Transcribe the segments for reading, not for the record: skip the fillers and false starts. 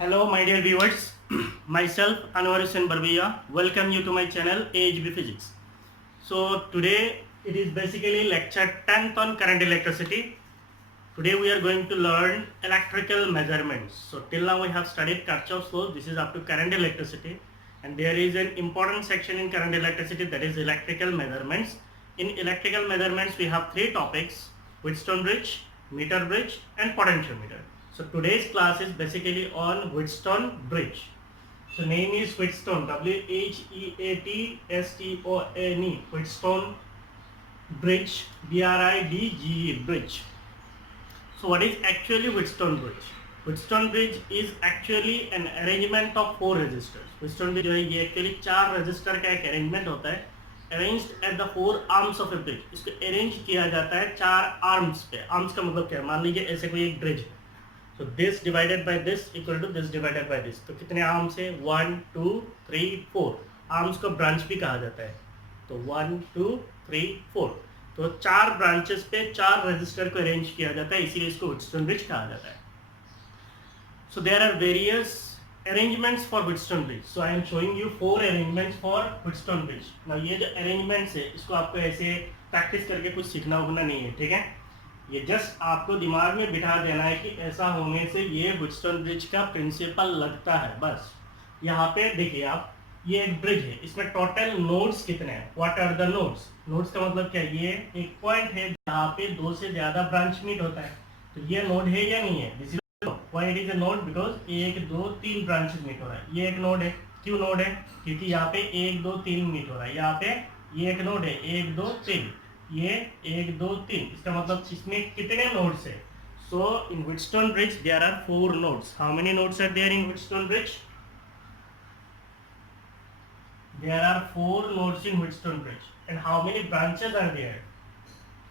Hello, my dear viewers. Myself, Anwar Hussain Barbiya. Welcome you to my channel AHB Physics. So today it is basically lecture 10th on current electricity. Today we are going to learn electrical measurements. So till now we have studied Kirchhoff's law. This is up to current electricity, and there is an important section in current electricity, that is electrical measurements. In electrical measurements we have three topics: Wheatstone bridge, meter bridge, and potentiometer. So today's class is basically on Wheatstone bridge. So name is Wheatstone, Wheatstone, Wheatstone bridge, BRIDGE bridge. So what is actually Wheatstone bridge? Wheatstone bridge is actually an arrangement of four resistors. Wheatstone bridge जो है ये actually चार resistor का एक arrangement होता है, arranged at the four arms of a bridge. इसको arrange किया जाता है चार arms पे. Arms का मतलब क्या है? मान लीजिए ऐसे कोई एक bridge है. So this divided by this equal to this divided by this. तो कितने arms है? 1, 2, 3, 4. Arms को branch भी कहा जाता है. तो 1, 2, 3, 4. तो चार ब्रांचेस पे चार रेजिस्टर को अरेंज किया जाता है, इसीलिए इसको व्हीटस्टोन ब्रिज कहा जाता है. So there are various arrangements for Wheatstone bridge. So I am showing you 4 arrangements for Wheatstone bridge. Now ये जो अरेंजमेंट्स है इसको आपको ऐसे प्रैक्टिस करके कुछ सीखना होना नहीं है, ठीक है. ये जस्ट आपको दिमाग में बिठा देना है कि ऐसा होने से ये व्हीटस्टोन ब्रिज का प्रिंसिपल लगता है, बस. यहाँ पे देखिए आप, ये एक ब्रिज है, इसमें टोटल नोड्स कितने हैं? What are the nodes? Nodes का मतलब क्या है? ये एक पॉइंट है जहाँ पे दो से ज्यादा ब्रांच मीट होता है. तो ये नोड है या नहीं है? This is why it is a node, because 1, 2, 3 branches meet हो रहा है. ये एक नोड है. क्यों नोड है? क्योंकि यहाँ पे 1, 2, 3 मीट हो रहा है. यहाँ पे ये एक नोड है, 1, 2, 3. ये 1, 2, 3. इसका मतलब इसमें कितने नोड्स है? So in Wheatstone bridge there are 4 nodes. How many nodes are there in Wheatstone bridge? There are 4 nodes in Wheatstone bridge. And how many branches are there?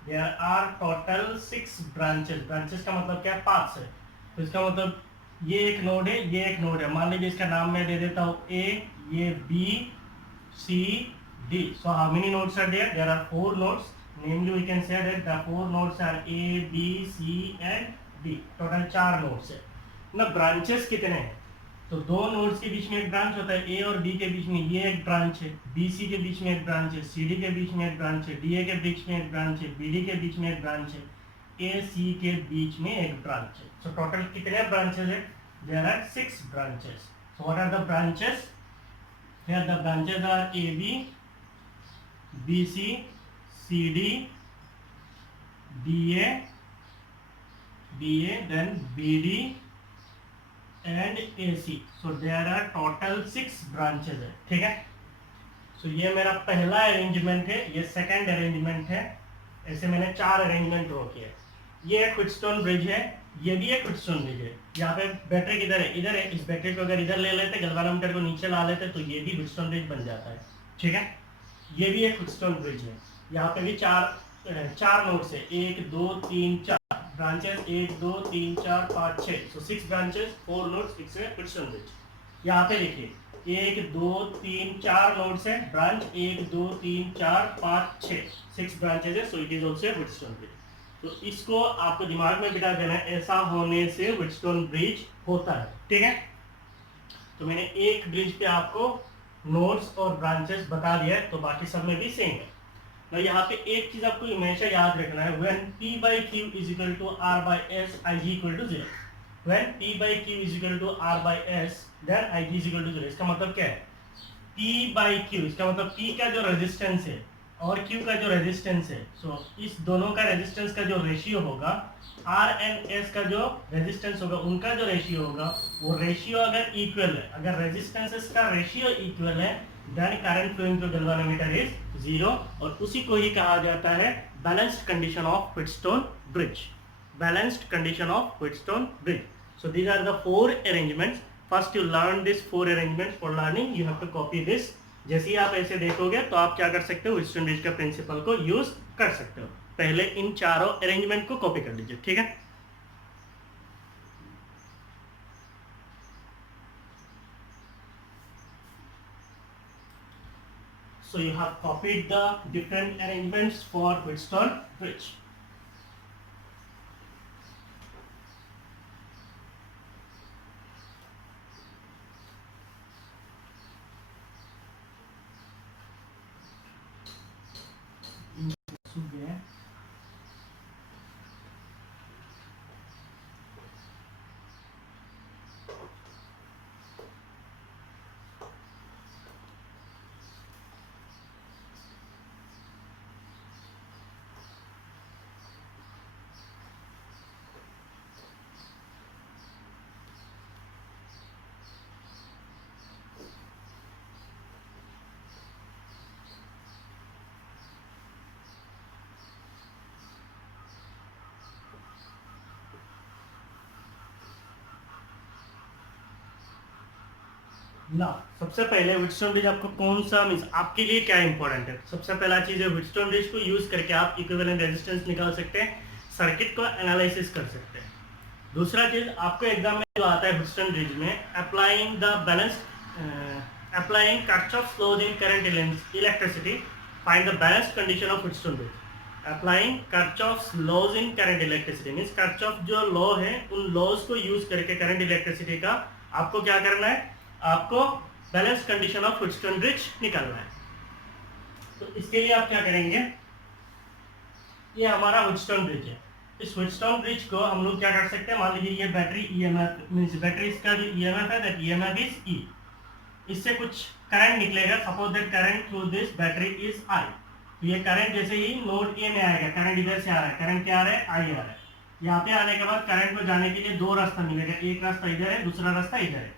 There are total 6 branches. Branches का मतलब क्या? Paths है. तो इसका मतलब ये एक node है, ये एक नोड है. मान लीजिए इसका नाम मैं दे देता हूँ A, ये B, C, D. So how many nodes are there? There are 4 nodes. Namely we can say that the 4 nodes are A, B, C and D. Total 4 nodes है. ना branches कितने हैं? तो दो नोड्स के बीच में एक ब्रांच होता है. ए और बी के बीच में ये एक ब्रांच है, बी सी के बीच में एक ब्रांच है, सी डी के बीच में एक ब्रांच है, डी ए के बीच में एक ब्रांच है, बी डी के बीच में एक ब्रांच है, ए सी के बीच में एक ब्रांच है. सो टोटल कितने ब्रांचेस है? There are 6 branches. So what are the branches? Here the branches are A B, B C, C D, D A, then B D and AC. So there are total 6 branches है, ठीक है. So ये मेरा पहला arrangement है, ये second arrangement है. ऐसे मैंने 4 अरेंजमेंट ड्रॉ किए. ये एक व्हीटस्टोन ब्रिज है, ये भी एक व्हीटस्टोन ब्रिज है. यहाँ पे बैटरी किधर है? इधर है. इस बैटरी को अगर इधर ले लेते, गैल्वेनोमीटर को नीचे ला लेते, तो ये भी व्हीटस्टोन ब्रिज बन जाता है, ठीक है. ये भी एक व्हीटस्टोन ब्रिज है. यहाँ पे भी चार नोड्स है, 1, 2, 3, 4 branches, 1, 2, 3, 4, 5, 6. So 6 branches, 4 nodes, it's a Wheatstone bridge. यहाँ पे देखिए 1, 2, 3, 4 नोड्स है, ब्रांच 1, 2, 3, 4, 5, 6, 6 ब्रांचेस है. So it is also Wheatstone bridge. तो इसको आपको दिमाग में बिठा देना है, ऐसा होने से व्हीटस्टोन ब्रिज होता है, ठीक है. तो मैंने एक ब्रिज पे आपको नोड्स और ब्रांचेस बता दिया है, तो बाकी सब में भी सेम है. ना यहाँ पे एक चीज आपको हमेशा याद रखना है, when P by Q is equal to R by S, Ig equal to 0. When P by Q is equal to R by S, then Ig is equal to 0. इसका मतलब क्या है? P by Q, इसका मतलब P का जो resistance है और Q का जो रेजिस्टेंस है, सो इस दोनों का रेजिस्टेंस का जो रेशियो होगा, R and S का जो रेजिस्टेंस होगा, उनका जो रेशियो होगा, वो रेशियो अगर इक्वल है, अगर रेजिस्टेंसेस का रेशियो इक्वल है, then current flowing through galvanometer is 0. और उसी को ही कहा जाता है balanced condition of Wheatstone bridge. Balanced condition of Wheatstone bridge. So these are the 4 arrangements. First you learn this 4 arrangements. For learning you have to copy this. जैसे ही आप ऐसे देखोगे तो आप क्या कर सकते हो? Wheatstone bridge का प्रिंसिपल को यूज कर सकते हो. पहले इन चारों अरेंजमेंट को कॉपी कर लीजिए, ठीक है. So you have copied the different arrangements for Wheatstone bridge. ना सबसे पहले व्हीटस्टोन ब्रिज आपको कौन सा मीन्स आपके लिए क्या इंपॉर्टेंट है। सबसे पहला चीज है व्हीटस्टोन ब्रिज को यूज करके आप इक्विवेलेंट रेजिस्टेंस निकाल सकते हैं, सर्किट को एनालिसिस कर सकते हैं। दूसरा चीज आपको एग्जाम में जो आता है व्हीटस्टोन ब्रिज में, applying the balance applying Kirchhoff's laws in current electricity, find the balance condition of Wheatstone bridge. Applying Kirchhoff's laws in current electricity means Kirchhoff जो लॉ है उन लॉज को यूज करके करंट इलेक्ट्रिसिटी का आपको क्या करना है, आपको balance condition of Wheatstone bridge निकालना है। तो इसके लिए आप क्या करेंगे, ये हमारा व्हीटस्टोन ब्रिज है। इस व्हीटस्टोन ब्रिज को हम लोग क्या कर सकते हैं, मान लीजिए ये बैटरी ईएमएफ मींस बैटरी का जो ईएमएफ है दैट ईएमएफ इज ई, इससे कुछ करंट निकलेगा। Suppose that current through this battery is I. तो ये करंट जैसे ही नोड ए में आएगा, करंट इधर से आ रहा है, करंट क्या आ रहा है, आई आ रहा है। यहाँ पे आने के बाद करंट को जाने के लिए दो रास्ता मिलेगा, एक रास्ता इधर है, दूसरा रास्ता इधर है।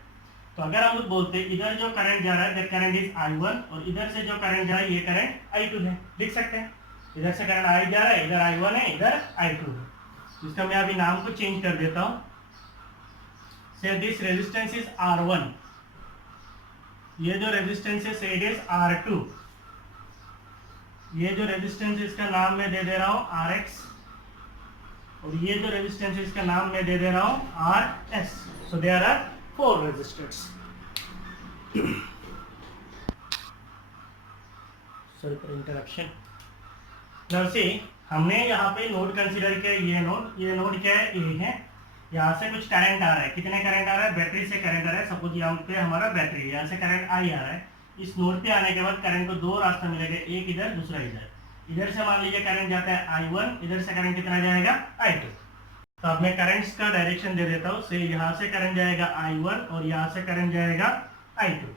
तो अगर हम लोग बोलते हैं इधर जो करंट जा रहा है दैट करंट इज I1 और इधर से जो करंट जा रहा है ये करंट I2 है, लिख सकते हैं। इधर से करंट I जा रहा है, इधर I1 है, इधर I2 है। तो इसका मैं अभी नाम को चेंज कर देता हूं। से दिस रेजिस्टेंस इज R1, ये जो रेजिस्टेंस है से इट इज R2, ये जो रेजिस्टेंस है इसका नाम मैं दे दे रहा हूं RX, और ये जो रेजिस्टेंस है इसका नाम मैं दे दे रहा हूं RS। So there are 4 resistors. Sorry for interruption. Now see हमने यहाँ पे नोड कंसीडर किया, ये नोड क्या है, ए है। यहाँ से कुछ करंट आ रहा है, कितने करंट आ रहा है, बैटरी से करंट आ रहा है। सपोज यहाँ पे हमारा बैटरी है, यहाँ से करंट आई आ रहा है। इस नोड पे आने के बाद करंट को दो रास्ता मिलेगा, एक इधर दूसरा इधर। इधर से मान लीजिए करंट जाता है I1, इधर से करंट कितना जाएगा I2। तो अब मैं करंट्स का डायरेक्शन दे देता हूँ। से यहाँ से करंट जाएगा I1 और यहाँ से करंट जाएगा I2।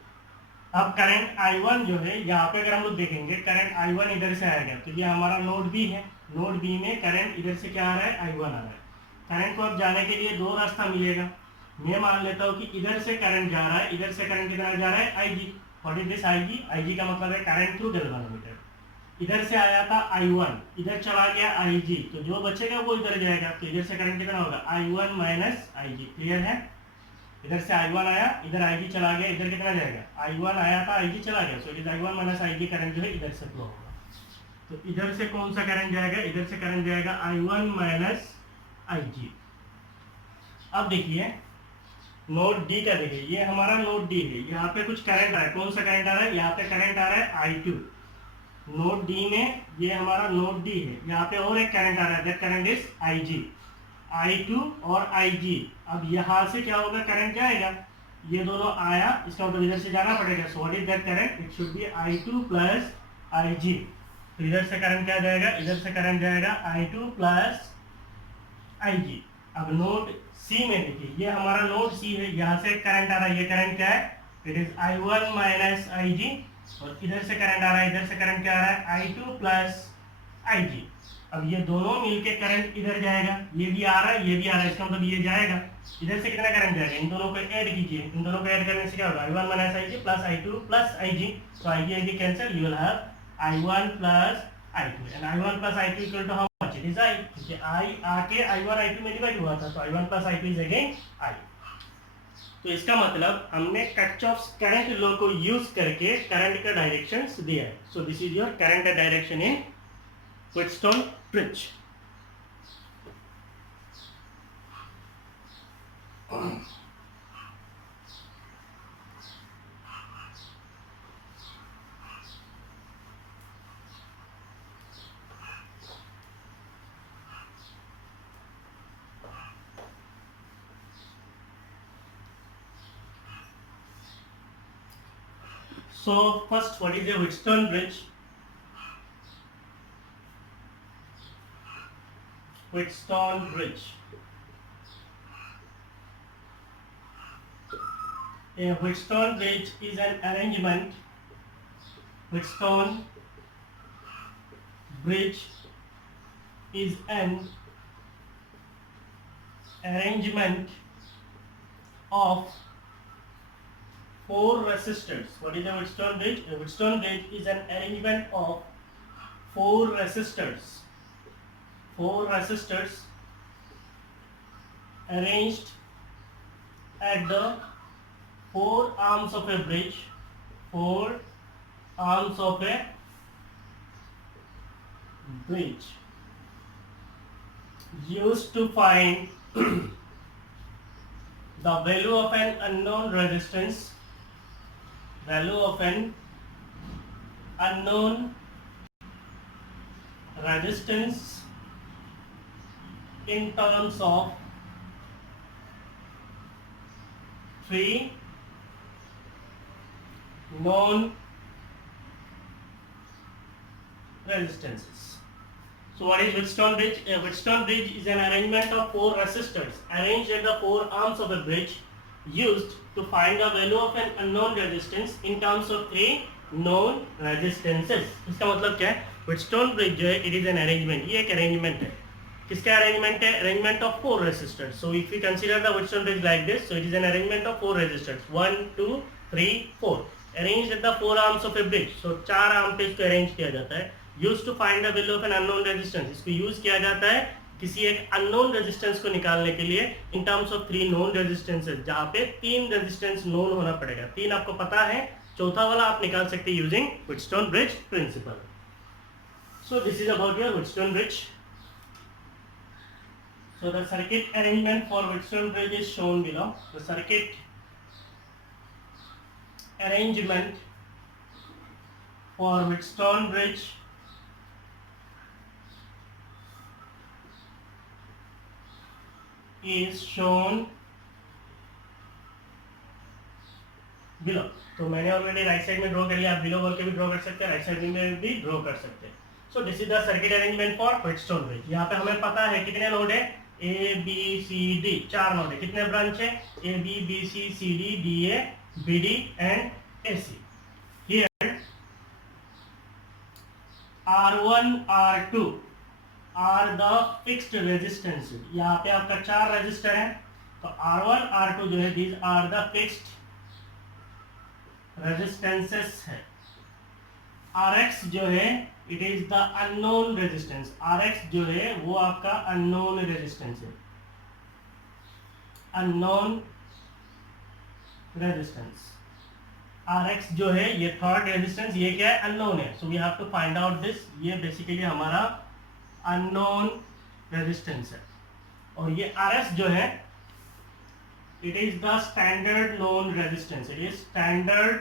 अब करंट I1 जो है यहाँ पे अगर हम लोग देखेंगे, करंट I1 इधर से आएगा, तो ये हमारा नोड बी है। नोड बी में करंट इधर से क्या आ रहा है, I1 आ रहा है। करंट को अब जाने के लिए दो रास्ता मिलेगा। मैं मान लेता हूँ कि इधर से करंट जा रहा है, इधर से करंट कितना जा रहा है, IG। What is this IG? IG का मतलब है करंट थ्रू गैल्वेनोमीटर। इधर से आया था I1, इधर चला गया IG, तो जो बचेगा वो इधर जाएगा। तो इधर से करंट कितना होगा, I1 माइनस IG। क्लियर है? इधर से I1 आया, इधर IG चला गया, इधर कितना जाएगा, I1 आया था, IG चला गया। So it is I1 minus IG current जो है इधर से फ्लो होगा। तो इधर से कौन सा करंट जाएगा, इधर से करंट जाएगा I1 माइनस IG। अब देखिए नोड डी का, देखिए ये हमारा नोड डी है। यहाँ पे कुछ करंट आ रहा है, कौन सा करंट आ रहा है, यहाँ पे करंट आ रहा है I2। नोड डी में ये हमारा नोड डी है, यहाँ पे और एक करंट आ रहा है, that current is IG। I2 और IG। अब यहाँ से क्या होगा, करंट जाएगा, ये दोनों आया, इसका मतलब इधर से जाना पड़ेगा। So what is that current, it should be I2 plus IG। तो इधर से करंट क्या जाएगा, इधर से करंट जाएगा I2 प्लस IG। अब नोड सी में देखिए, ये हमारा नोड सी है, यहाँ से करंट आ रहा है, ये करंट क्या है, it is I1 minus IG। और इधर से करंट आ रहा है, इधर से करंट क्या आ रहा है, I2 प्लस IG। अब ये दोनों मिलके करंट इधर जाएगा, ये भी आ रहा है, ये भी आ रहा है, इसका मतलब ये जाएगा। इधर से कितना करंट जाएगा, इन दोनों को ऐड कीजिए, इन दोनों को ऐड करने से क्या होगा, I1 minus IG plus I2 plus IG। तो IG cancel, you will have I1 plus I2, and I1 plus I2 equal to how much, it is I, क्योंकि I आके I1 I2 में डिवाइड हुआ था। तो I1 plus I2 is again I। तो इसका मतलब हमने किरचॉफ्स करंट लॉ को यूज करके करंट का डायरेक्शंस दिया है। सो this is your current direction in Wheatstone bridge. So first, what is a Wheatstone bridge? Wheatstone bridge. A Wheatstone bridge is an arrangement. Wheatstone bridge is an arrangement of 4 resistors. What is a Wheatstone bridge? A Wheatstone bridge is an arrangement of 4 resistors. 4 resistors arranged at the four arms of a bridge, four arms of a bridge used to find the value of an unknown resistance, value of an unknown resistance in terms of three known resistances. So what is Wheatstone bridge? A Wheatstone bridge is an arrangement of four resistors arranged at the four arms of a bridge used to find the value of an unknown resistance in terms of three known resistances. इसका मतलब क्या है? Wheatstone bridge जो है it is an arrangement. ये एक arrangement है. किसका arrangement है? Arrangement of four resistors. So if we consider the Wheatstone bridge like this, so it is an arrangement of four resistors. 1, 2, 3, 4. Arranged at the four arms of a bridge. So चार arm पे इसको arrange किया जाता है. Used to find the value of an unknown resistance. इसको use किया जाता है किसी एक unknown resistance को निकालने के लिए in terms of three known resistances, जहाँ पे तीन resistance known होना पड़ेगा. तीन आपको पता है, चौथा वाला आप निकाल सकते हैं using Wheatstone bridge principle. So this is about your Wheatstone bridge. So the circuit arrangement for Wheatstone bridge is shown below. The circuit arrangement for Wheatstone bridge is shown below. तो मैंने ऑलरेडी राइट साइड में draw कर लिया, आप below बोल के भी draw कर सकते हैं, राइट साइड में भी ड्रॉ कर सकते हैं. So this is the circuit arrangement for Wheatstone bridge. यहाँ पे हमें पता है कितने नोड है, ए बी सी डी, चार नोड है. कितने ब्रांच है, A B B C C D D A B D and A C. Here R1 R2 are the fixed resistance. यहाँ पे आपका चार रेजिस्टर है, तो R1 R2 जो है these are the fixed resistances है. Rx जो है it is the unknown resistance. Rx जो है वो आपका अननोन रेजिस्टेंस है, अननोन रेजिस्टेंस. Rx जो है ये थर्ड रेजिस्टेंस, ये क्या है, अननोन है. So we have to find out this. ये बेसिकली हमारा अननोन रेजिस्टेंस है. और ये Rs जो है it is the standard known resistance. It is standard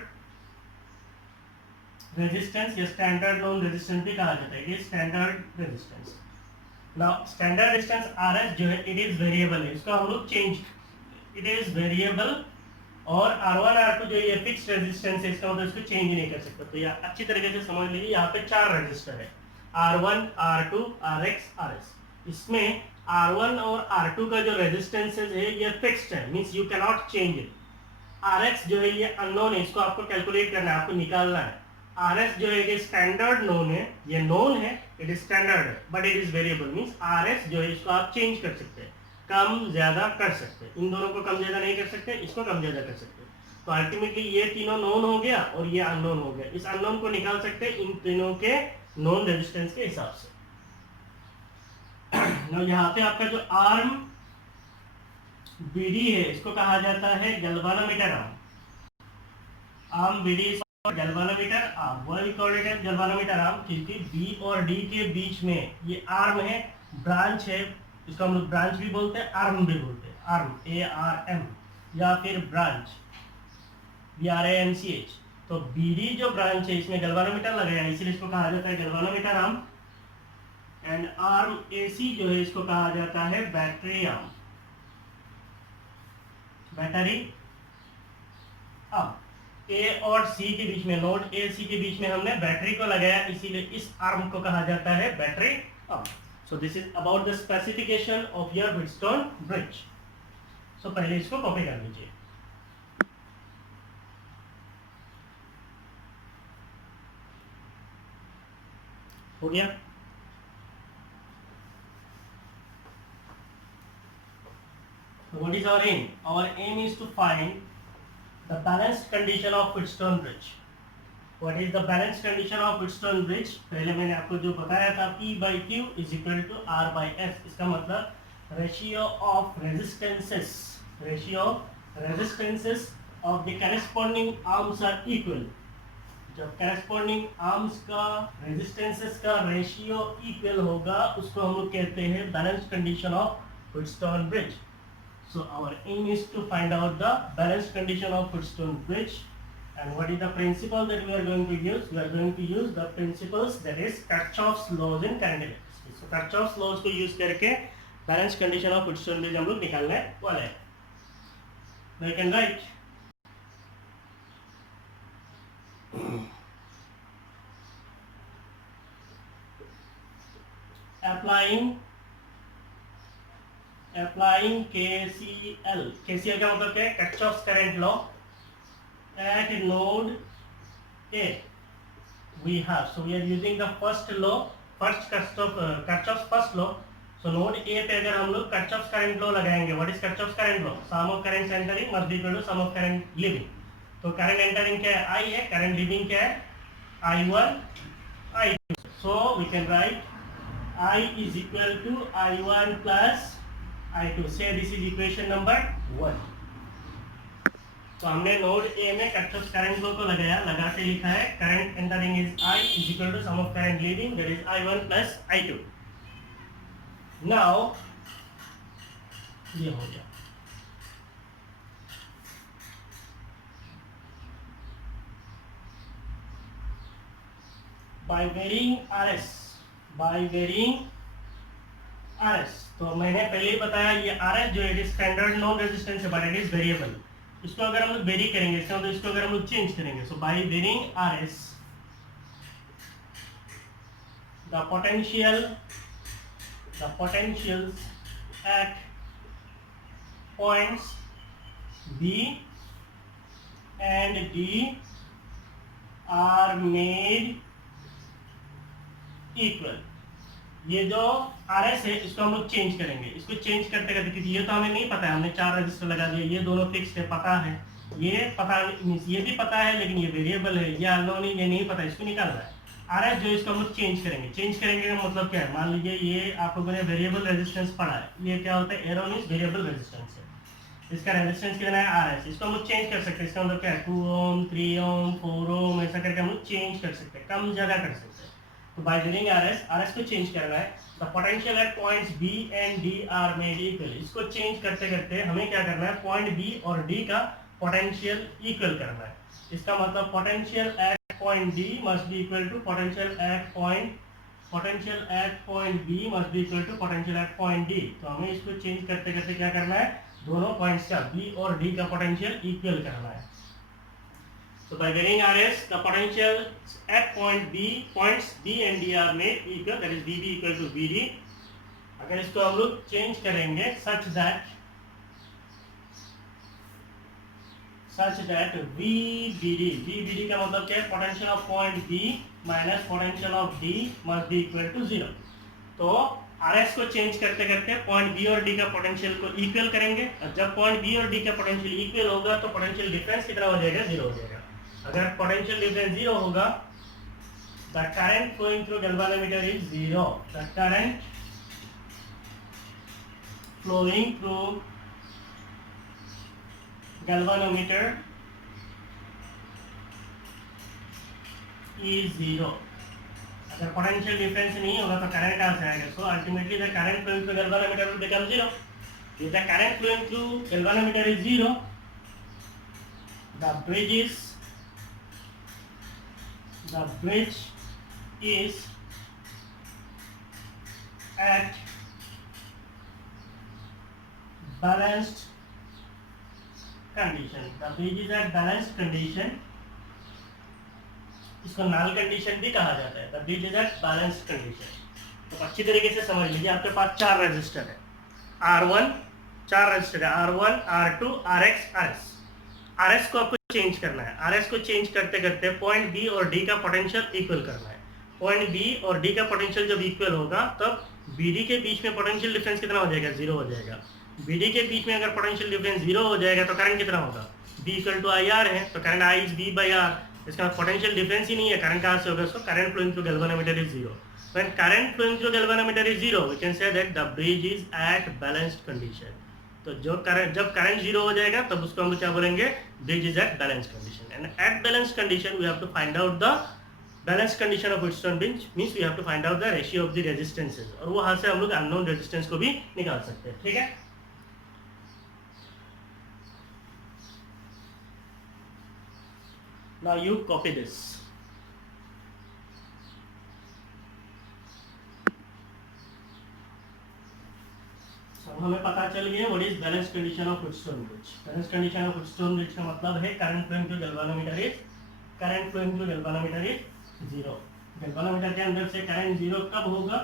resistance या स्टैंडर्ड नोन रेजिस्टेंस भी कहा जाता है. It is standard resistance. Now standard resistance Rs जो है इट इज वेरिएबल है, इसको हम लोग चेंज, इट इज वेरिएबल. और R1 R2 जो ये फिक्स रेजिस्टेंस है, इसका मतलब इसको चेंज नहीं कर सकते. तो यह अच्छी तरीके से समझ लीजिए, यहाँ पे चार रेजिस्टर है, R1 R2 Rx Rs. इसमें R1 और R2 का जो रेजिस्टेंसेज है ये फिक्स्ड है, means you can not change it. Rx जो है ये अननोन है, इसको आपको कैलकुलेट करना है, आपको निकालना है. Rs जो है ये स्टैंडर्ड नोन है, ये नोन है, इट इज स्टैंडर्ड है, but it is variable. Means Rs जो है इसको आप चेंज कर सकते हैं, कम ज्यादा कर सकते हैं. इन दोनों को कम ज्यादा नहीं कर सकते, इसको कम ज्यादा कर सकते हैं. तो अल्टीमेटली ये तीनों नोन हो गया और ये अननोन हो गया. इस अननोन को निकाल सकते हैं इन तीनों के नॉन रेजिस्टेंस के हिसाब से. यहाँ पे आपका जो आर्म बीडी है इसको कहा जाता है galvanometer arm. Arm BD galvanometer arm, वही called it as galvanometer arm, क्योंकि बी और डी के बीच में ये आर्म है, ब्रांच है, इसको हम लोग ब्रांच भी बोलते हैं, आर्म भी बोलते हैं. आर्म ARM या फिर ब्रांच BRANCH. तो बीडी जो ब्रांच है इसमें गैल्वानोमीटर लगाया है, इसलिए इसको कहा जाता है galvanometer arm. And arm AC जो है इसको कहा जाता है battery arm, battery arm. A और C के बीच में, नोड A C के बीच में हमने बैटरी को लगाया, इसीलिए इस आर्म को कहा जाता है battery arm. So this is about the specification of your Wheatstone bridge. So पहले इसको कॉपी कर लीजिए. हो गया. What is our aim? Our aim is to find the balanced condition of Wheatstone bridge. What is the balanced condition of Wheatstone bridge? पहले मैंने आपको जो बताया था P by Q is equal to R by S. इसका मतलब ratio of resistances of the corresponding arms are equal. जब corresponding arms का resistances का ratio equal होगा उसको हम लोग कहते हैं balanced condition of Wheatstone bridge. So our aim is to find out the balanced condition of Wheatstone bridge. And what is the principle that we are going to use? We are going to use the principles that is Kirchhoff's laws in current electricity. So Kirchhoff's laws को use करके balanced condition of Wheatstone bridge हम लोग निकालने वाले हैं. Now you can write applying KCL. KCL का मतलब क्या है? Kirchhoff's current law. At node A we have, so we are using the first law, Kirchhoff's first law. So node A पे अगर हम लोग Kirchhoff's current law लगाएंगे, what is Kirchhoff's current law? Sum of currents entering must be equal to sum of current leaving. तो current entering क्या है? I है, current leaving क्या है? I1, I2. So we can write I is equal to I1 plus I2. Say this is equation number 1. तो हमने node A में Kirchhoff's current law को लगाया, लगा के लिखा है current entering is I is equal to sum of current leaving that is I1 plus I2. Now ये हो गया. बाय वेरिंग RS, तो मैंने पहले ही बताया ये RS जो है स्टैंडर्ड नॉन रेजिस्टेंस है बट इट इज वेरिएबल. इसको अगर हम लोग वेरी करेंगे, इसका मतलब इसको अगर हम लोग चेंज करेंगे, so by varying RS the potentials at points B and D are made equal. ये जो RS है इसको हम लोग चेंज करेंगे. इसको चेंज करते करते, क्योंकि ये तो हमें नहीं पता है, हमने 4 रजिस्टर लगा दिए, ये दोनों फिक्स है, पता है, ये भी पता है लेकिन ये वेरिएबल है, ये अननोन है, ये नहीं पता, इसको निकालना है. RS जो इसको हम लोग चेंज करेंगे का मतलब क्या है? मान लीजिए ये आप लोगों ने वेरिएबल रेजिस्टेंस पढ़ा है, ये क्या होता है? एरो मींस वेरिएबल रेजिस्टेंस है, इसका रेजिस्टेंस कितना है? RS. इसको हम लोग चेंज कर सकते हैं, इसका मतलब क्या है? 2 ओम 3 ओम 4 ओम ऐसा करके हम लोग चेंज कर सकते हैं, कम ज्यादा कर सकते हैं. तो बाय वेरिंग RS को चेंज करना है. The potential at points B and D are made equal. इसको चेंज करते करते हमें क्या करना है? पॉइंट B और D का पोटेंशियल इक्वल करना है. इसका मतलब potential at point D must be equal to potential at point B must be equal to potential at point D. तो हमें इसको चेंज करते करते क्या करना है? दोनों पॉइंट्स का B और D का पोटेंशियल इक्वल करना है. So by varying RS, the potentials at points B and D are made equal, that is VB equal to VD. अगर इसको हम लोग चेंज करेंगे such that VBD का मतलब क्या है? Potential of point B minus potential of D must be equal to 0. तो RS को चेंज करते करते पॉइंट B और D का पोटेंशियल को इक्वल करेंगे, और जब पॉइंट B और D का पोटेंशियल इक्वल होगा तो पोटेंशियल डिफरेंस कितना हो जाएगा? 0 हो जाएगा. अगर पोटेंशियल डिफरेंस 0 होगा, the current flowing through galvanometer is 0. The current flowing through galvanometer is 0. अगर पोटेंशियल डिफरेंस नहीं होगा तो करंट कहां से आएगा? So ultimately the current flowing through galvanometer will become 0. If the current flowing through galvanometer is 0, the bridge is at balanced condition. The bridge is at balanced condition. इसको null condition भी कहा जाता है. The bridge is at balanced condition. तो अच्छी तरीके से समझ लीजिए, आपके पास 4 रजिस्टर है. R1 4 रजिस्टर है, R1 R2 RX RS. RS को आपको चेंज करना है. RS को चेंज करते करते पॉइंट B और D का पोटेंशियल इक्वल करना है. पॉइंट B और D का पोटेंशियल जब इक्वल होगा तब BD के बीच में पोटेंशियल डिफरेंस कितना हो जाएगा? 0 हो जाएगा. BD के बीच में अगर पोटेंशियल डिफरेंस 0 हो जाएगा तो करंट कितना होगा? B इक्वल टू IR है, तो current I is B by R. इसका पोटेंशियल डिफरेंस ही नहीं है, करंट कहाँ से होगा? So current flowing through galvanometer is 0. When current flowing through galvanometer is 0, we can say that the bridge is at balanced condition. तो जब current zero हो जाएगा तब उसको हम क्या बोलेंगे, bridge is at balance condition. And at balance condition we have to find out the balance condition of Wheatstone bridge, means we have to find out the ratio of the resistances, और वहां से हम लोग unknown resistance को भी निकाल सकते हैं। ठीक है, now you copy this। हमें पता चल गया what is balance condition of Wheatstone bridge. Balance condition of Wheatstone bridge का मतलब है current flowing to galvanometer is zero. Galvanometer के अंदर से करंट जीरो कब होगा,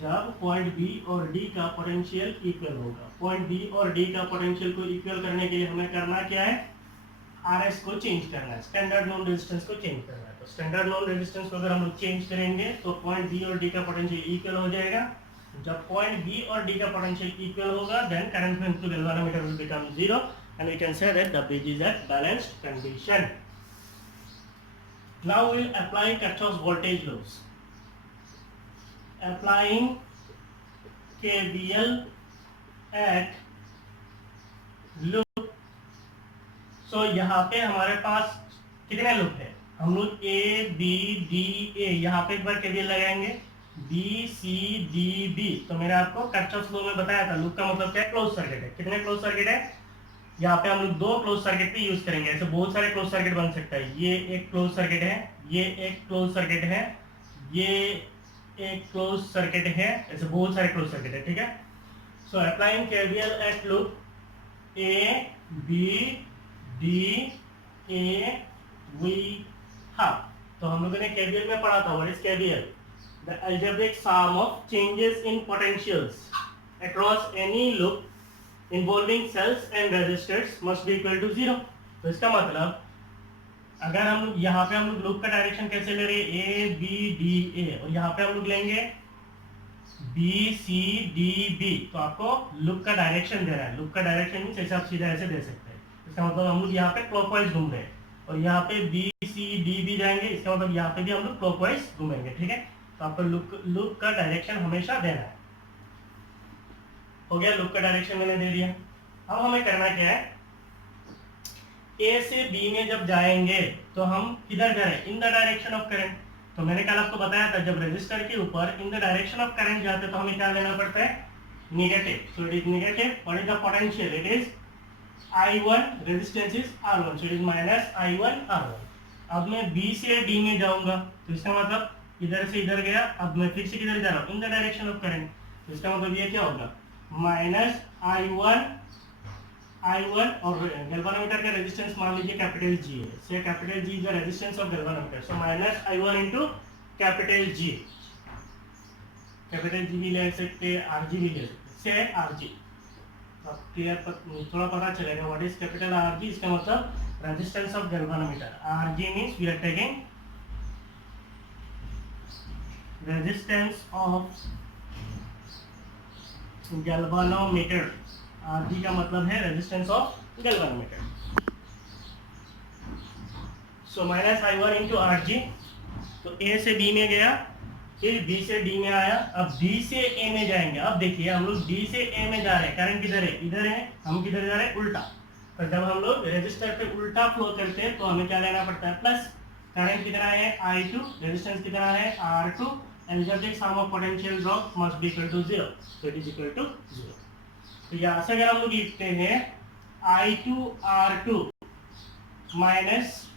जब पॉइंट बी और डी का पोटेंशियल इक्वल होगा। पॉइंट बी और डी का पोटेंशियल को इक्वल करने के लिए हमें करना क्या है, आरएस को चेंज करना है, स्टैंडर्ड नॉन रेजिस्टेंस को चेंज करना है। तो स्टैंडर्ड नॉन रेजिस्टेंस को अगर हम लोग चेंज करेंगे तो पॉइंट बी और डी का पोटेंशियल इक्वल हो जाएगा। जब पॉइंट बी और डी का पोटेंशियल इक्वल होगा then current flowing through galvanometer will become zero and we can say that the bridge is at balanced condition. Now we will apply Kirchhoff's voltage laws। Applying KVL at loop. So यहाँ पे हमारे पास कितने loop है, हम लोग A B D A यहाँ पे एक बार KVL लगाएंगे, B C D B। तो मैंने आपको Kirchhoff's लॉ में बताया था लूप का मतलब क्या है, क्लोज सर्किट है। कितने क्लोज सर्किट है, यहाँ पे हम लोग दो क्लोज सर्किट भी यूज करेंगे। ऐसे बहुत सारे क्लोज सर्किट बन सकता है। ये एक क्लोज सर्किट है, ये एक क्लोज सर्किट है, ये एक क्लोज सर्किट है, ऐसे बहुत सारे क्लोज सर्किट है। ठीक है, so applying KVL at loop A B D A we have। तो हम लोगों ने KVL में पढ़ा था what is KVL, the algebraic sum of changes in potentials across any loop involving cells and resistors must be equal to zero। तो इसका मतलब अगर हम लोग यहाँ पे हम लोग लूप का डायरेक्शन कैसे ले रहे हैं, A B D A, और यहाँ पे हम लोग लेंगे B C D B। तो आपको लूप का डायरेक्शन दे रहा है। लूप का डायरेक्शन मींस ऐसे आप सीधा ऐसे दे सकते हैं। इसका मतलब हम लोग यहाँ पे क्लॉकवाइज घूम रहे हैं और यहाँ पे B C D B जाएंगे, इसका मतलब यहाँ पे भी हम लोग क्लॉकवाइज घूमेंगे। ठीक है, तो आपको लूप का डायरेक्शन हमेशा देना है। हो गया, लूप का डायरेक्शन मैंने दे दिया। अब हमें करना क्या है, ए से बी में जब जाएंगे तो हम किधर जा रहे हैं, इन द डायरेक्शन ऑफ करंट। तो मैंने कल आपको बताया था जब रेजिस्टर के ऊपर इन द डायरेक्शन ऑफ करंट जाते हैं तो हमें क्या लेना पड़ता है, negative. So it is negative, what is the potential, it is I1, resistance is R1, so it is minus I1 R1। अब मैं B से D में जाऊंगा तो इसका मतलब इधर से इधर गया, अब मैं फिर से किधर जा रहा हूँ, इन द डायरेक्शन ऑफ करंट। तो इसका मतलब ये क्या होगा, माइनस I1 और गैल्वेनोमीटर का रेजिस्टेंस मान लीजिए कैपिटल G है। से capital G is the resistance of galvanometer, so minus I1 into capital G। Capital G भी ले सकते हैं, RG भी ले सकते हैं, से RG। अब क्लियर थोड़ा पता चलेगा व्हाट इज कैपिटल RG। इसका मतलब resistance of galvanometer. RG means we are taking resistance of galvanometer. RG का मतलब है resistance of galvanometer. So minus I1 into RG। तो A से B में गया, फिर B से D में आया, अब D से A में जाएंगे। अब देखिए हम लोग D से A में जा रहे हैं, करंट किधर है, इधर है, हम किधर जा रहे हैं, उल्टा। पर जब हम लोग रेजिस्टर पे उल्टा फ्लो करते हैं तो हमें क्या लेना पड़ता है, प्लस। करंट कितना है I2, रेजिस्टेंस कितना है R2, algebraic sum of potential drop must be equal to 0, so it is equal to 0। तो यहाँ से अगर हम लोग लिखते हैं I2 R2 minus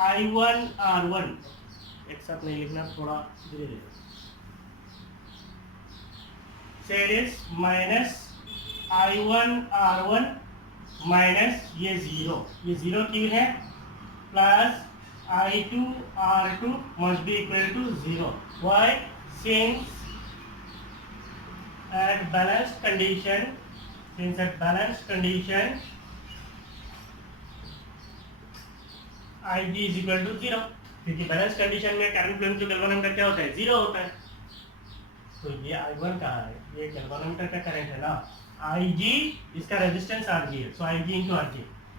I1 R1, एक साथ नहीं लिखना, थोड़ा धीरे धीरे। से it is minus I1 R1 minus ये जीरो क्यों है, plus I2 R2 must be equal to 0। Why? Since at balanced condition IG is equal to 0, क्योंकि बैलेंस कंडीशन में करंट फ्लोइंग थ्रू गैल्वेनोमीटर क्या होता है, 0 होता है। तो ये I1 कहाँ है, ये गैल्वेनोमीटर का करंट है ना, IG इसका रेजिस्टेंस RG है, सो IG इंटू RG।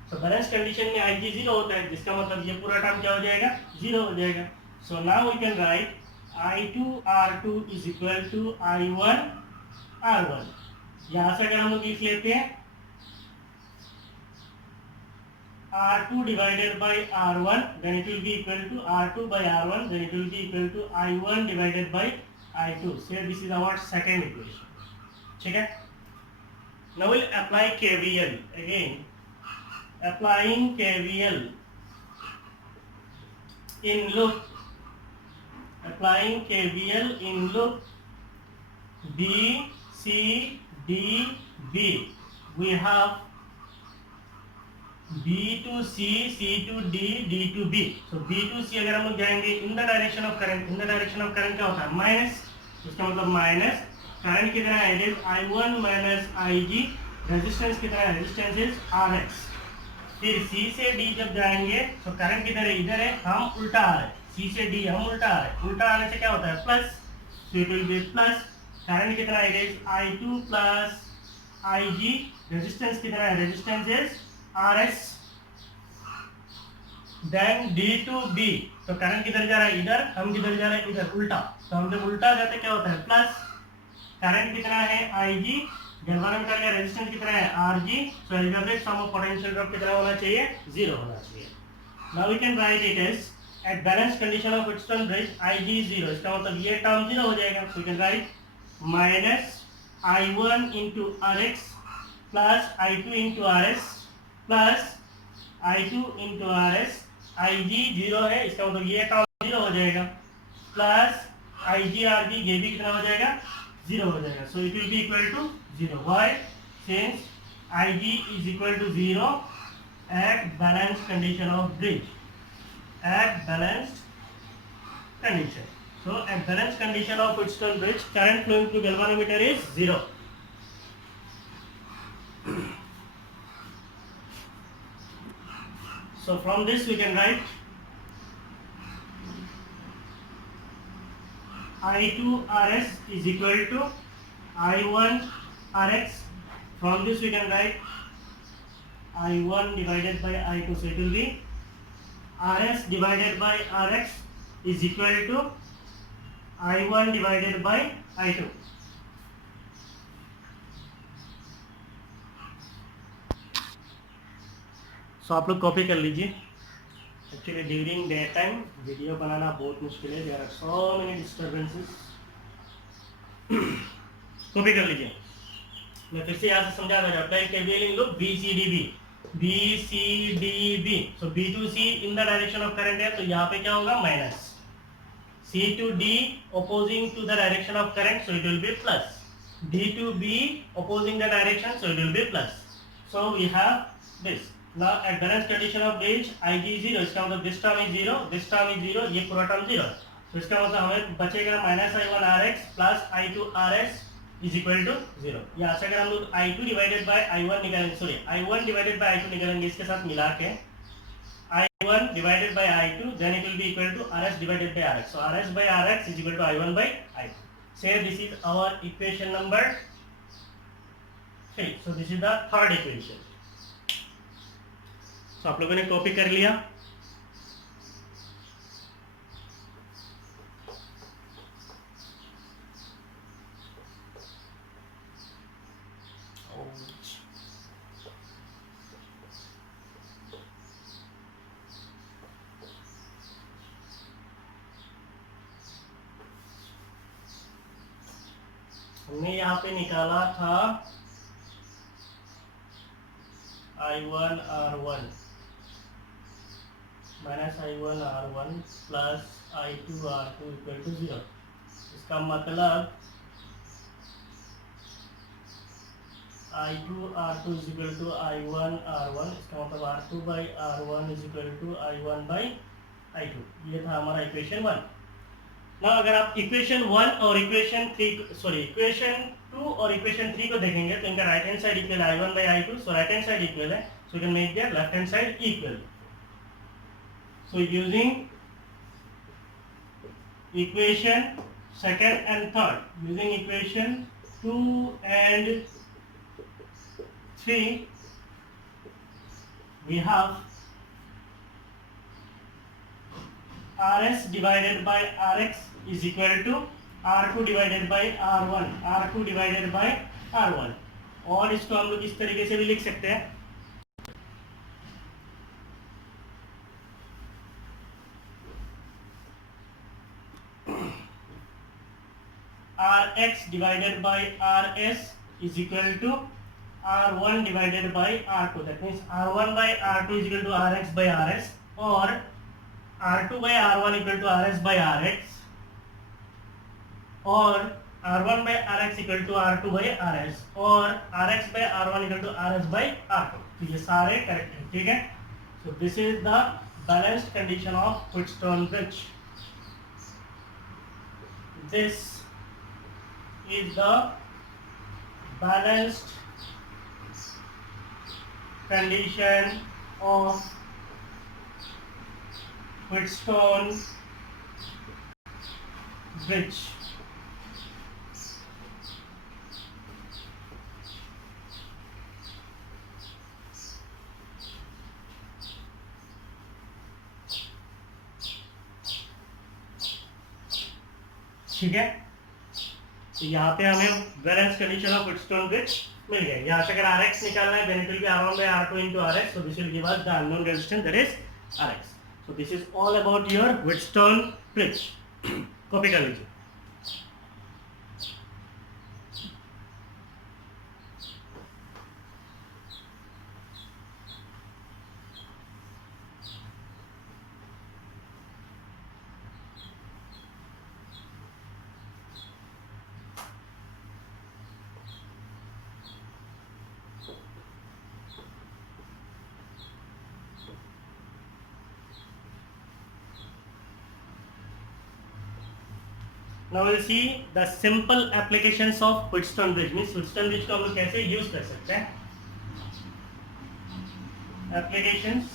तो बैलेंस कंडीशन में IG 0 होता है, जिसका मतलब ये पूरा टर्म क्या हो जाएगा, 0 हो जाएगा। So now we can write I2 R2 is equal to I1 R1। यहाँ से अगर हम लोग लिख लेते हैं R2 divided by R1, then it will be equal to R2 by R1, then it will be equal to I1 divided by I2. So this is our second equation. ठीक है? Now we'll apply KVL again. Applying KVL in loop. Applying KVL in loop B, C, D, B. We have B to C, C to D, D to B. So B to C अगर हम लोग जाएंगे in the direction of current, in the direction of current क्या होता है minus, इसका मतलब minus current कितना है it is I1 minus IG, resistance कितना है रेजिस्टेंस इज RX. फिर C से D जब जाएंगे तो करंट किधर है इधर है, हम उल्टा आ रहे हैं, C से D हम उल्टा आ रहे हैं, उल्टा आने से क्या होता है plus, so it will be plus current कितना है it is I2 plus IG, resistance कितना है resistance is RS. Then D to B, तो करंट किधर जा रहा है इधर, हम किधर जा रहे हैं इधर उल्टा, तो हम जब उल्टा जाते क्या होता है प्लस करंट कितना है IG, गैल्वेनोमीटर का रेजिस्टेंस कितना है RG, so algebraic sum of potential drop कितना होना चाहिए 0 होना चाहिए. Now we can write it as at balance condition of Wheatstone bridge IG 0, इसका मतलब ये टर्म 0 हो जाएगा, so we can write minus I1 into RX plus I2 into RS plus I2 into RS, IG 0 है, इसका मतलब ये term 0 हो जाएगा, प्लस IG RG ये भी कितना हो जाएगा 0 हो जाएगा. So it will be equal to 0. Why? Since IG is equal to 0 at balance condition of bridge, at balanced condition. So at balance condition of Wheatstone bridge current flowing through galvanometer is 0. So from this we can write I2 RS is equal to I1 RX. From this we can write I1 divided by I2. So it will be RS divided by RX is equal to I1 divided by I2. So आप लोग copy कर लीजिए. Actually during day time video बनाना बहुत मुश्किल है, there are so many disturbances. Copy कर लीजिए. मैं फिर से यहाँ से समझा रहा हूँ. Apply KVL in loop B C D B, B C D B. So B to C in the direction of current है, तो यहाँ पे क्या होगा minus, C to D opposing to the direction of current, so it will be plus, D to B opposing the direction, so it will be plus. So we have this. Now at balance condition of bridge IG is 0, इसका मतलब this term is 0, this term is 0, ये पूरा term 0. तो इसका मतलब हमें बचेगा minus I1 RX plus I2 RS is equal to 0. यहाँ से अगर हम लोग I2 डिवाइडेड बाय I1 निकालेंगे, sorry I1 divided by I2 निकालेंगे, इसके साथ मिला के I1 divided by I2, then it will be equal to RS divided by RX. So RS by RX is equal to I1 by I2. So this is our equation number 3. So this is the third equation. तो आप लोगों ने copy कर लिया. हमने यहाँ पे निकाला था I1 R1 minus I1 R1 plus I2 R2 equal to 0. इसका मतलब I2 R2 is equal to I1 R1, इसका मतलब R2 by R1 is equal to I1 by I2. ये था हमारा इक्वेशन 1. ना अगर आप इक्वेशन 1 और इक्वेशन 2 और इक्वेशन 3 को देखेंगे तो इनका राइट हैंड साइड इक्वल है I1 by I2. So right hand side equal है, so you can make there left hand side equal. So using equation second and third, using equation 2 and 3, we have RS divided by RX is equal to R2 divided by R1, R2 divided by R1. और इसको हम लोग इस तरीके से भी लिख सकते हैं. RX divided by RS is equal to R1 divided by R2. That means R1 by R2 is equal to RX by RS, or R2 by R1 equal to RS by RX, or R1 by Rx equal to R2 by RS, और Rx by R1 equal to RS by R2. तो ये सारे correct है, ठीक है. So this is the balanced condition of Wheatstone bridge. This is the balanced condition of Wheatstone bridge. ठीक है. तो यहाँ पे हमें balance condition of Wheatstone bridge मिल गया. यहाँ से अगर Rx निकालना है, then it will be R1 by R2 into Rx. So this will give us the unknown resistance, that is Rx. So this is all about your Wheatstone bridge. Copy कर लीजिए. Now we'll see the simple applications of Wheatstone bridge. Means Wheatstone bridge को हम लोग कैसे use कर सकते हैं. Applications,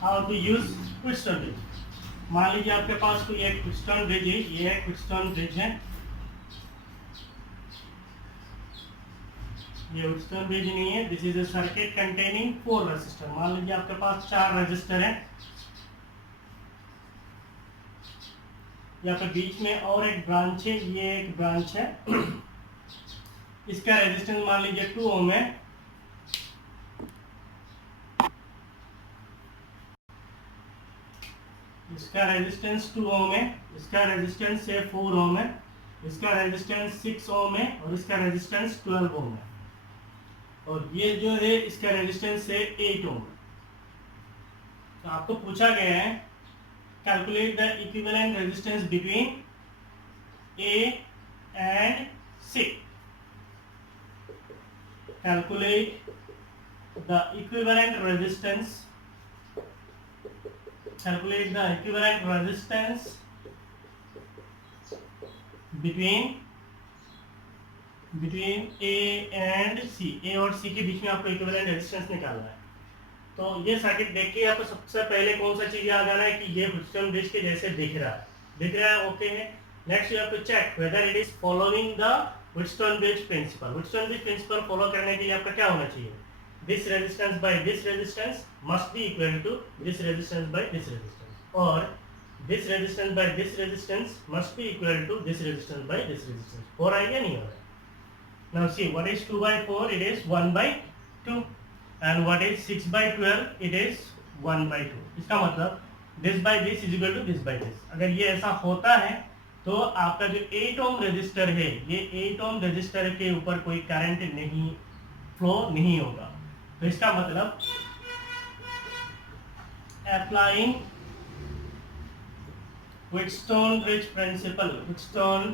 how to use Wheatstone bridge. मान लीजिए आपके पास कोई एक Wheatstone bridge है, ये एक Wheatstone bridge है. ये Wheatstone bridge नहीं है. This is a circuit containing 4 resistors. मान लीजिए आपके पास 4 resistor है. यहाँ पे बीच में और एक ब्रांच है, ये एक ब्रांच है. इसका रेजिस्टेंस मान लीजिए 2 ओम है. इसका रेजिस्टेंस 2 ओम है. इसका रेजिस्टेंस से 4 ओम है. इसका रेजिस्टेंस 6 ओम है और इसका रेजिस्टेंस 12 ओम है. और ये जो है इसका रेजिस्टेंस है 8 ओम. तो आपको पूछा गया है calculate the equivalent resistance between A and C. Calculate the equivalent resistance. Calculate the equivalent resistance between A and C. A और C के बीच में आपको equivalent resistance निकालना है. तो ये सर्किट देख के आपको सबसे पहले कौन सा चीज याद आना है कि ये Wheatstone ब्रिज के जैसे दिख रहा है. ओके है. Next you have to check whether it is following the Wheatstone bridge principle. Wheatstone bridge principle follow करने के लिए आपका क्या होना चाहिए. This resistance by this resistance must be equal to this resistance by this resistance, और this resistance by this resistance must be equal to this resistance by this resistance. हो रहा है या नहीं हो रहा है. Now see what is 2 by 4, it is 1 by 2. And what is 6 by 12? It is 1 by 2. इसका मतलब this by this is equal to this by this. अगर ये ऐसा होता है तो आपका जो 8 ओम रेजिस्टर है, ये 8 ओम रेजिस्टर के ऊपर कोई करंट नहीं फ्लो नहीं होगा. तो इसका मतलब applying Wheatstone bridge principle, Wheatstone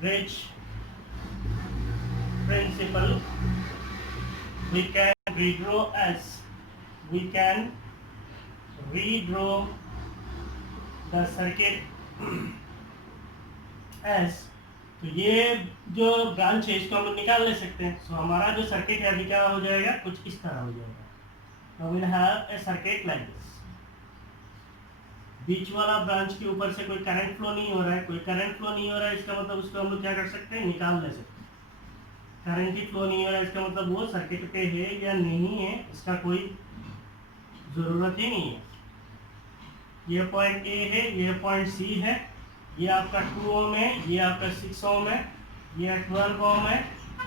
bridge principle, we can redraw the circuit as. तो ये जो ब्रांच है इसको हम लोग निकाल ले सकते हैं. सो हमारा जो सर्किट है अभी क्या हो जाएगा, कुछ इस तरह हो जाएगा. Now we'll have a circuit like this. बीच वाला ब्रांच के ऊपर से कोई करंट फ्लो नहीं हो रहा है, कोई करंट फ्लो नहीं हो रहा है. इसका मतलब उसको हम लोग क्या कर सकते हैं, निकाल ले सकते हैं. करंट ही फ्लो नहीं हो रहा है, इसका मतलब वो सर्किट पे है या नहीं है, इसका कोई ज़रूरत ही नहीं है. ये पॉइंट ए है, ये पॉइंट सी है, ये आपका 2 ओम है, ये आपका 6 ओम है, ये 12 ओम है,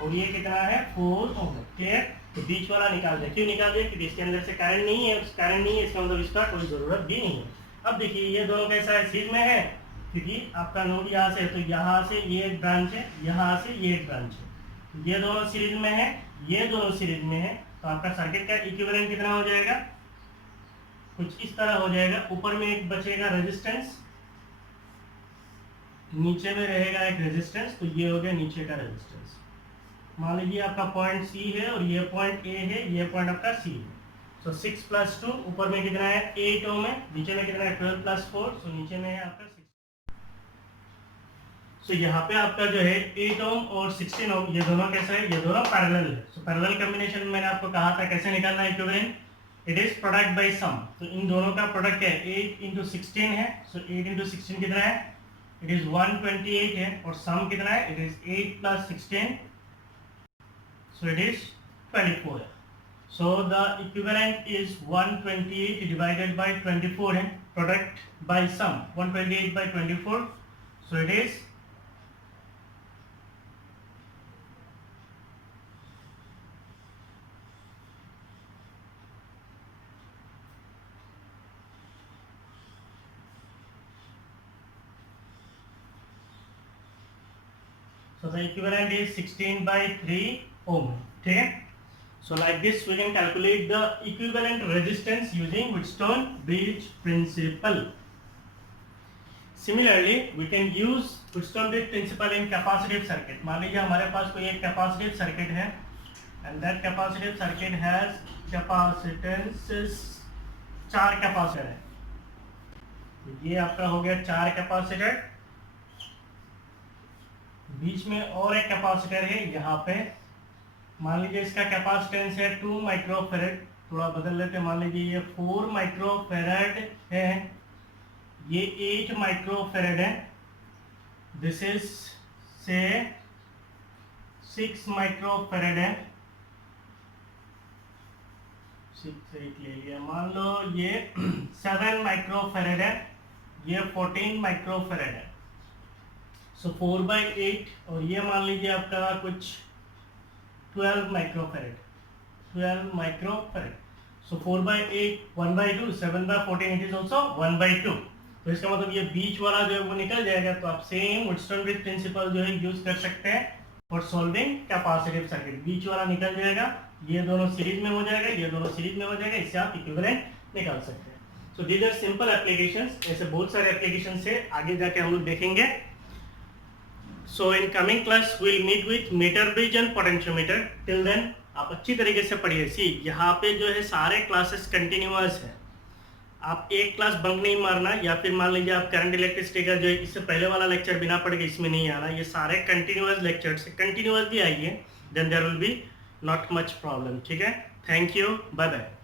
और ये कितना है 4 ओम है. क्लियर. तो बीच वाला निकाल दिया. क्यों निकाल दिया, क्योंकि इसके अंदर से करंट नहीं है. करंट नहीं है इसका मतलब इसका कोई ज़रूरत भी नहीं है. अब देखिए ये दोनों कैसा है, सीरीज में है. क्योंकि आपका नोड यहाँ से है, तो यहाँ से ये एक ब्रांच है, यहाँ से ये एक ब्रांच है, ये दोनों सीरीज में है, ये दोनों सीरीज में है, तो आपका सर्किट का इक्विवेलेंट कितना हो जाएगा, कुछ इस तरह हो जाएगा। ऊपर में एक बचेगा रेजिस्टेंस, नीचे में रहेगा एक रेजिस्टेंस, तो ये हो गया नीचे का रेजिस्टेंस। मान लीजिए आपका पॉइंट सी है और ये पॉइंट ए है, ये पॉइंट आपका सी है। सो 6 + 2, ऊपर में कितना है 8 ओम है, नीचे में कितना है 12 + 4, सो नीचे में है आपका 6। सो यहाँ पे आपका जो है 8 ओम और 16 ओम, ये दोनों कैसे है, ये दोनों पैरेलल है। सो पैरेलल कॉम्बिनेशन में मैंने आपको कहा था कैसे निकालना है equivalent, it is product by sum. तो इन दोनों का प्रोडक्ट क्या है, 8 × 16 है, सो 8 × 16 कितना है, इट इज 128 है, और सम कितना है, it is 8 + 16, so it is 24 है। So the equivalent is 128 divided by 24 है, product by sum 128 by 24, so it is 16 by 3 ohm, ठीक है। So like this we can calculate the equivalent resistance using Wheatstone bridge principle. Similarly, we can use Wheatstone bridge principle in capacitive circuit. मान लीजिए हमारे पास कोई एक capacitive circuit है, and that capacitive circuit has capacitances, 4 capacitor है। ये आपका हो गया 4 कैपेसिटर, बीच में और एक कैपेसिटर है यहाँ पे। मान लीजिए इसका कैपेसिटेंस है 2 माइक्रोफेरेड, थोड़ा बदल लेते हैं, मान लीजिए ये 4 माइक्रोफेरेड है, ये 8 माइक्रोफेरेड है, दिस इज से 6 माइक्रोफेरेड है, 6 8 ले लिया, मान लो ये 7 माइक्रोफेरेड है, ये 14 माइक्रोफेरेड है। सो 4/8, और ये मान लीजिए आपका कुछ 12 microfarad, 12 microfarad. So 4/8 1/2, 7/14 it is also 1/2। तो इसका मतलब ये बीच वाला जो है वो निकल जाएगा। तो आप सेम व्हीटस्टोन ब्रिज प्रिंसिपल जो है यूज कर सकते हैं फॉर सॉल्विंग कैपेसिटिव सर्किट। बीच वाला निकल जाएगा, ये दोनों सीरीज में हो जाएगा, ये दोनों सीरीज में हो जाएगा, इससे आप इक्विवेलेंट निकाल सकते हैं। So these are simple applications, ऐसे बहुत सारे एप्लीकेशन से आगे जाके हम लोग देखेंगे। So in coming class we'll meet with meter bridge and potentiometer. Till then आप अच्छी तरीके से पढ़िए। सी यहाँ पे जो है सारे क्लासेस कंटिन्यूअस है, आप एक क्लास बंक नहीं मारना, या फिर मान लीजिए आप करंट इलेक्ट्रिसिटी का जो है इससे पहले वाला लेक्चर बिना पढ़ के इसमें नहीं आना। ये सारे कंटिन्यूअस लेक्चर से कंटिन्यूअस भी आइए, then there will be not much problem. ठीक है, थैंक यू, बाय बाय।